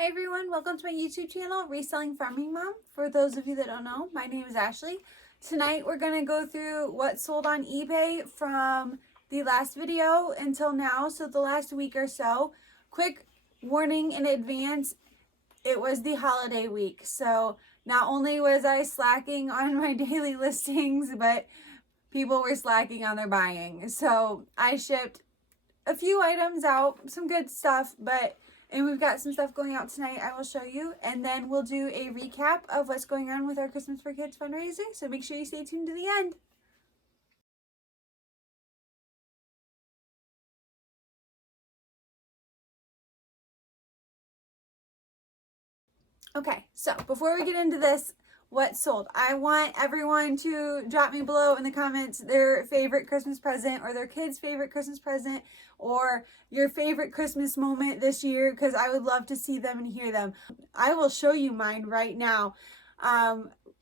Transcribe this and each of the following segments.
Hi everyone, welcome to my YouTube channel, Reselling Farming Mom. For those of you that don't know, my name is Ashley. Tonight we're going to go through what sold on eBay from the last video until now, so the last week or so. Quick warning in advance, it was the holiday week, so not only was I slacking on my daily listings, but people were slacking on their buying. So I shipped a few items out, some good stuff, and we've got some stuff going out tonight I will show you, and then we'll do a recap of what's going on with our Christmas for Kids fundraiser, so make sure you stay tuned to the end. Okay, so before we get into this, what sold? I want everyone to drop me below in the comments their favorite Christmas present or their kid's favorite Christmas present or your favorite Christmas moment this year, because I would love to see them and hear them. I will show you mine right now.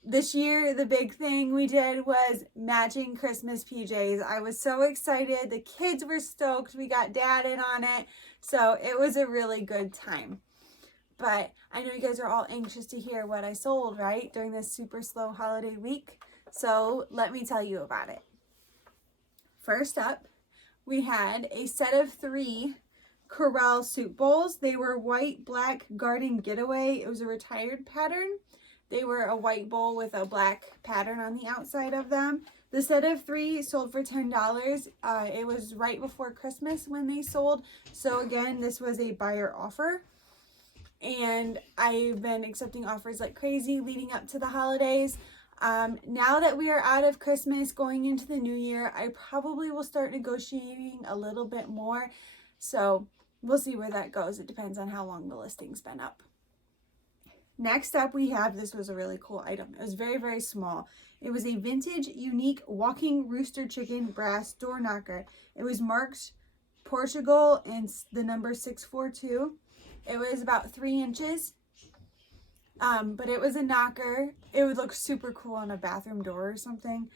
This year, the big thing we did was matching Christmas PJs. I was so excited. The kids were stoked. We got Dad in on it. So it was a really good time. But I know you guys are all anxious to hear what I sold, right, during this super slow holiday week. So let me tell you about it. First up, we had a set of 3 Corral soup bowls. They were white, black, garden getaway. It was a retired pattern. They were a white bowl with a black pattern on the outside of them. The set of 3 sold for $10. It was right before Christmas when they sold. So again, this was a buyer offer. And I've been accepting offers like crazy leading up to the holidays. Now that we are out of Christmas, going into the new year, I probably will start negotiating a little bit more. So we'll see where that goes. It depends on how long the listing's been up. Next up we have, this was a really cool item. It was very, very small. It was a vintage, unique walking rooster chicken brass door knocker. It was marked Portugal and the number 642. It was about 3 inches, but it was a knocker. It would look super cool on a bathroom door or something.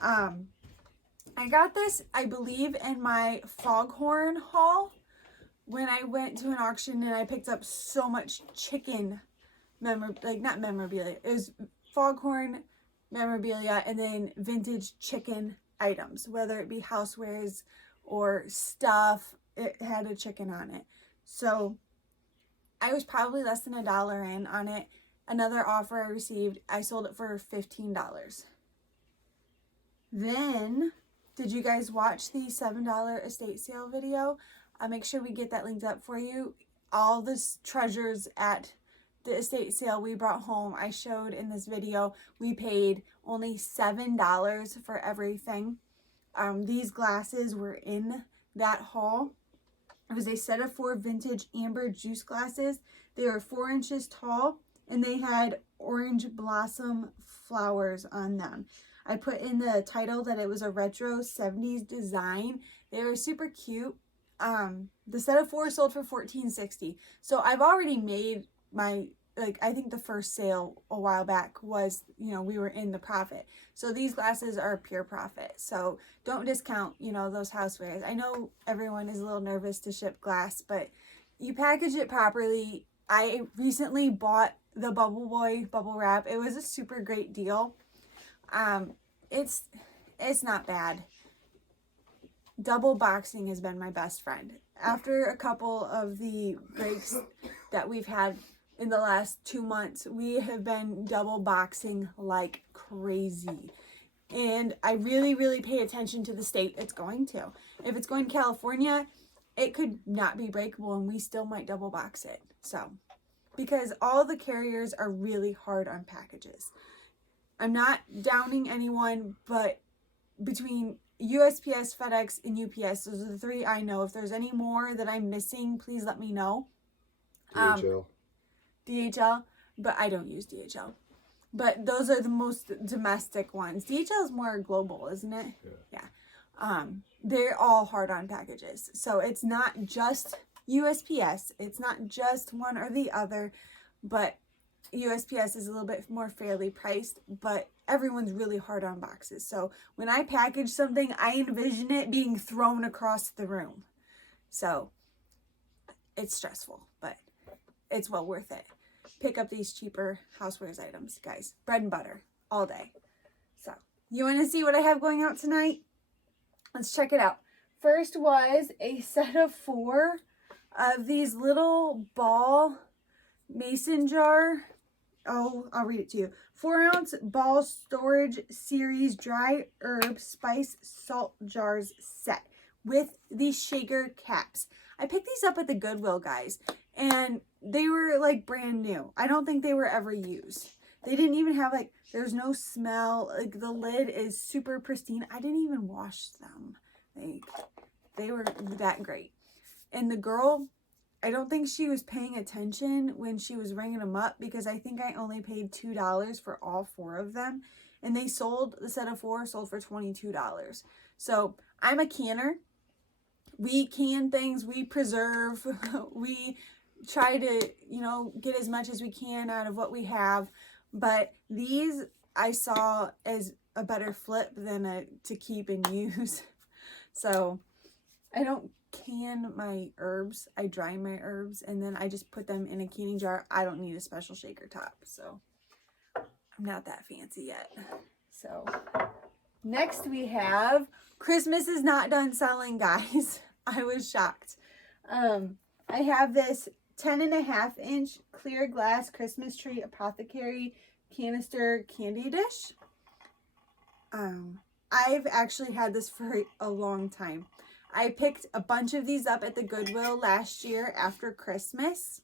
I got this, I believe, in my foghorn haul when I went to an auction, and I picked up so much chicken not memorabilia. It was foghorn memorabilia and then vintage chicken items, whether it be housewares or stuff. It had a chicken on it. So I was probably less than $1 in on it. Another offer I received, I sold it for $15. Then, did you guys watch the $7 estate sale video? Make sure we get that linked up for you. All the treasures at the estate sale we brought home, I showed in this video. We paid only $7 for everything. These glasses were in that haul. It was a set of 4 vintage amber juice glasses. They were 4 inches tall, and they had orange blossom flowers on them. I put in the title that it was a retro 70s design. They were super cute. The set of 4 sold for $14.60. So I've already made my, I think the first sale a while back was, we were in the profit. So these glasses are pure profit. So don't discount, those housewares. I know everyone is a little nervous to ship glass, but you package it properly. I recently bought the Bubble Boy bubble wrap. It was a super great deal. It's not bad. Double boxing has been my best friend. After a couple of the breaks that we've had in the last 2 months, we have been double boxing like crazy. And I really, really pay attention to the state it's going to. If it's going to California, it could not be breakable and we still might double box it. So, because all the carriers are really hard on packages. I'm not downing anyone, but between USPS, FedEx, and UPS, those are the 3 I know. If there's any more that I'm missing, please let me know. DHL, but I don't use DHL. But those are the most domestic ones. DHL is more global, isn't it? Yeah. They're all hard on packages. So it's not just USPS. It's not just one or the other, but USPS is a little bit more fairly priced, but everyone's really hard on boxes. So when I package something, I envision it being thrown across the room. So it's stressful, but it's well worth it. Pick up these cheaper housewares items, guys. Bread and butter all day. So you want to see what I have going out tonight? Let's check it out. First was a set of 4 of these little ball mason jar. Oh, I'll read it to you. 4-ounce ball storage series dry herb spice salt jars set with these shaker caps. I picked these up at the Goodwill, guys, and they were like brand new. I don't think they were ever used. They didn't even have like, there's no smell. Like the lid is super pristine. I didn't even wash them. Like they were that great. And the girl, I don't think she was paying attention when she was ringing them up, because I think I only paid $2 for all 4 of them. And they sold, the set of 4 sold for $22. So I'm a canner. We can things, we preserve, we try to, you know, get as much as we can out of what we have. But these I saw as a better flip than to keep and use. So I don't can my herbs. I dry my herbs and then I just put them in a canning jar. I don't need a special shaker top. So I'm not that fancy yet. So next we have, Christmas is not done selling, guys. I was shocked. I have this 10.5-inch clear glass Christmas tree apothecary canister candy dish. I've actually had this for a long time. I picked a bunch of these up at the Goodwill last year after Christmas,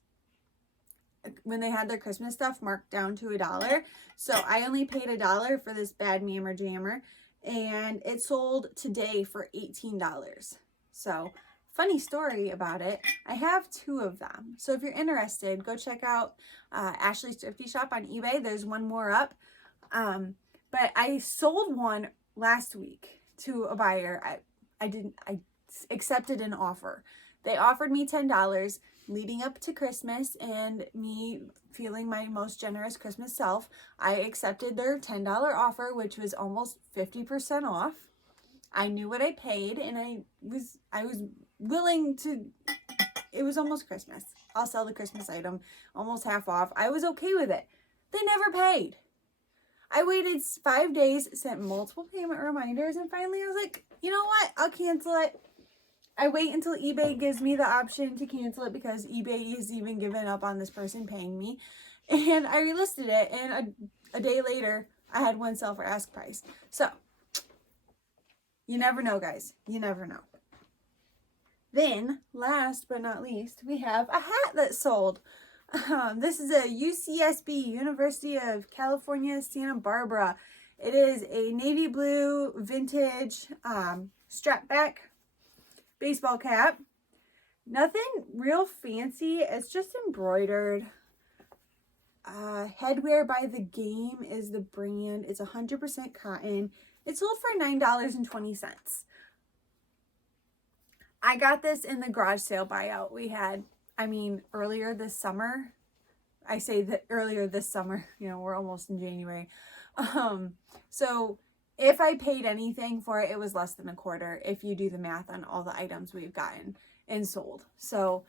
when they had their Christmas stuff marked down to $1. So I only paid $1 for this Bad Mammer Jammer, and it sold today for $18. So funny story about it, I have 2 of them. So if you're interested, go check out Ashley's Thrifty Shop on eBay. There's one more up. But I sold one last week to a buyer. I accepted an offer. They offered me $10 leading up to Christmas, and me feeling my most generous Christmas self, I accepted their $10 offer, which was almost 50% off. I knew what I paid, and I was willing to, it was almost Christmas. I'll sell the Christmas item almost half off. I was okay with it. They never paid. I waited 5 days, sent multiple payment reminders, and finally I was like, you know what? I'll cancel it. I wait until eBay gives me the option to cancel it, because eBay has even given up on this person paying me. And I relisted it, and a day later, I had one sell for ask price. So, you never know, guys. You never know. Then, last but not least, we have a hat that sold. This is a UCSB, University of California, Santa Barbara. It is a navy blue vintage strap back baseball cap. Nothing real fancy. It's just embroidered. Headwear by The Game is the brand. It's 100% cotton. It sold for $9.20. I got this in the garage sale buyout we had, earlier this summer. I say that earlier this summer, we're almost in January. So if I paid anything for it, it was less than a quarter if you do the math on all the items we've gotten and sold. So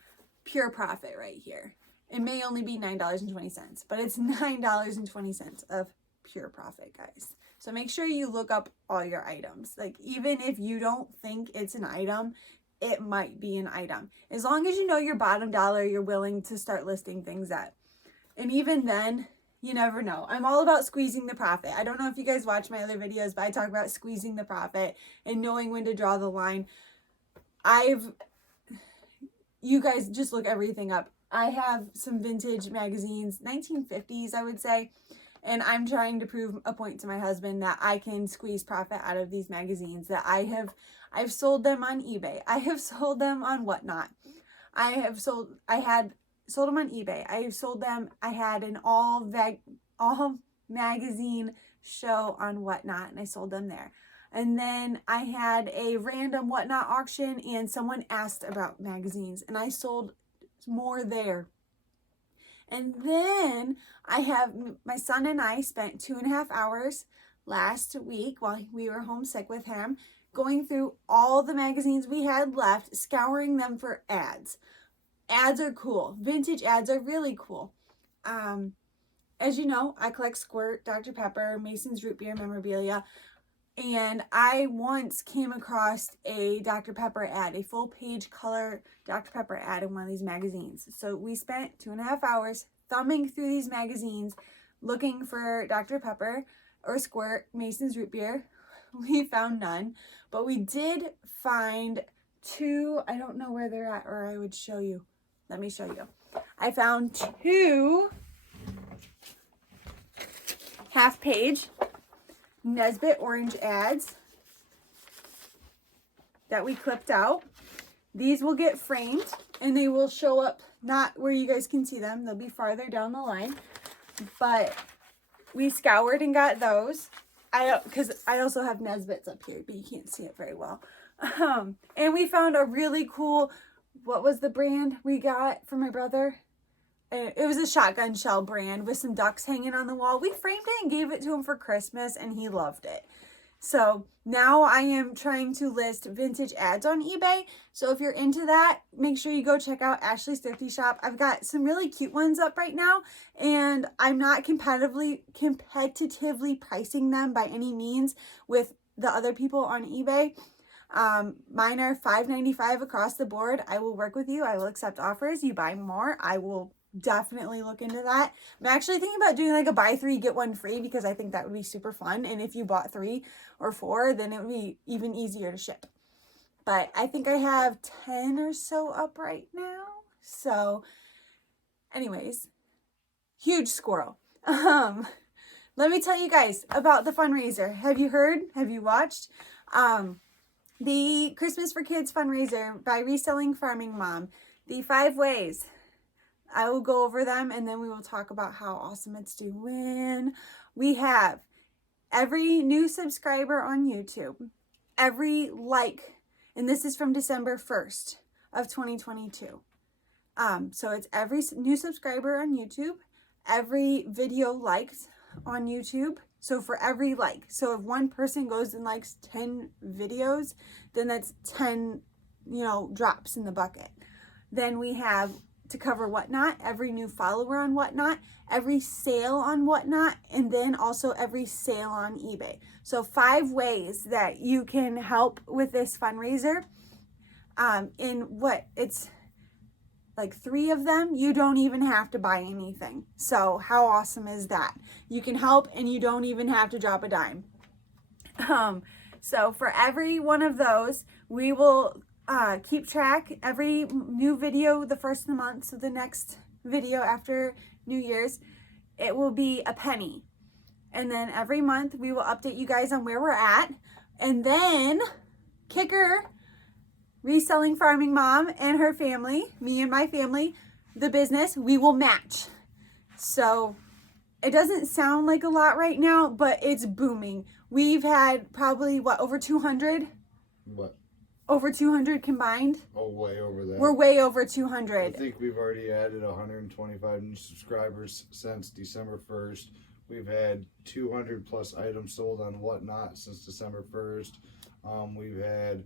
pure profit right here. It may only be $9.20, but it's $9.20 of pure profit, guys. So make sure you look up all your items. Like, even if you don't think it's an item, it might be an item. As long as you know your bottom dollar, you're willing to start listing things at. And even then, you never know. I'm all about squeezing the profit. I don't know if you guys watch my other videos, but I talk about squeezing the profit and knowing when to draw the line. You guys just look everything up. I have some vintage magazines, 1950s, I would say. And I'm trying to prove a point to my husband that I can squeeze profit out of these magazines, that I've sold them on eBay. I have sold them on WhatNot. I had sold them on eBay. I have sold them. I had an all magazine show on WhatNot, and I sold them there. And then I had a random WhatNot auction, and someone asked about magazines, and I sold more there. And then my son and I spent 2.5 hours last week while we were homesick with him, going through all the magazines we had left, scouring them for ads. ads are cool. Vintage ads are really cool. As you know, I collect Squirt, Dr. Pepper, Mason's Root Beer memorabilia. And I once came across a Dr. Pepper ad, a full page color Dr. Pepper ad in one of these magazines. So we spent 2.5 hours thumbing through these magazines looking for Dr. Pepper or Squirt, Mason's Root Beer. We found none, but we did find 2. I don't know where they're at, or I would show you. Let me show you. I found 2 half page Nesbitt orange ads that we clipped out. These will get framed and they will show up not where you guys can see them. They'll be farther down the line. But we scoured and got those. Because I also have Nesbitts up here, but you can't see it very well. And we found a really cool, what was the brand we got for my brother? It was a shotgun shell brand with some ducks hanging on the wall. We framed it and gave it to him for Christmas, and he loved it. So now I am trying to list vintage ads on eBay. So if you're into that, make sure you go check out Ashley's Thrifty Shop. I've got some really cute ones up right now, and I'm not competitively pricing them by any means with the other people on eBay. Mine are $5.95 across the board. I will work with you. I will accept offers. You buy more, I will definitely look into that. I'm actually thinking about doing like a buy 3 get 1 free, because I think that would be super fun. And if you bought 3 or 4, then it would be even easier to ship. But I think I have 10 or so up right now. So anyways, huge squirrel. Let me tell you guys about the fundraiser. Have you heard? Have you watched? The Christmas for Kids fundraiser by Reselling Farming Mom. The 5 ways. I will go over them and then we will talk about how awesome it's doing. We have every new subscriber on YouTube, every like, and this is from December 1st of 2022. So it's every new subscriber on YouTube, every video liked on YouTube. So for every like, so if one person goes and likes 10 videos, then that's 10, drops in the bucket. Then we have, to cover WhatNot, every new follower on WhatNot, every sale on WhatNot, and then also every sale on eBay. So 5 ways that you can help with this fundraiser. It's like 3 of them, you don't even have to buy anything. So how awesome is that? You can help and you don't even have to drop a dime. So for every one of those, we will keep track. Every new video the first of the month, so the next video after New Year's, it will be a penny. And then every month we will update you guys on where we're at. And then kicker, Reselling Farming Mom and her family, me and my family, the business, we will match. So it doesn't sound like a lot right now, but it's booming. We've had probably over 200? What? Over 200 combined. Oh, way over that. We're way over 200. I think we've already added 125 new subscribers since December 1st. We've had 200 plus items sold on WhatNot since December 1st. We've had,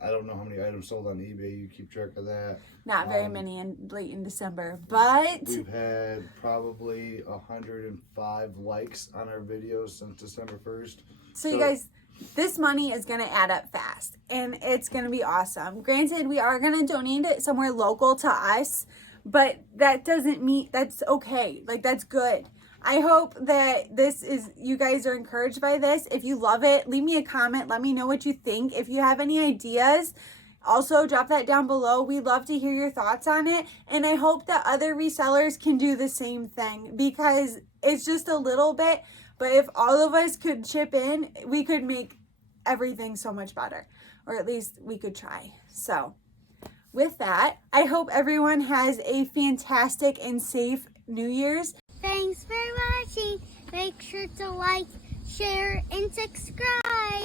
I don't know how many items sold on eBay. You keep track of that. Not very many late in December, but we've had probably 105 likes on our videos since December 1st. So you guys, this money is going to add up fast, and it's going to be awesome. Granted, we are going to donate it somewhere local to us, but that doesn't mean that's okay. Like, that's good. I hope that you guys are encouraged by this. If you love it, leave me a comment. Let me know what you think. If you have any ideas, also drop that down below. We'd love to hear your thoughts on it. And I hope that other resellers can do the same thing, because it's just a little bit. But if all of us could chip in, we could make everything so much better. Or at least we could try. So with that, I hope everyone has a fantastic and safe New Year's. Thanks for watching. Make sure to like, share, and subscribe.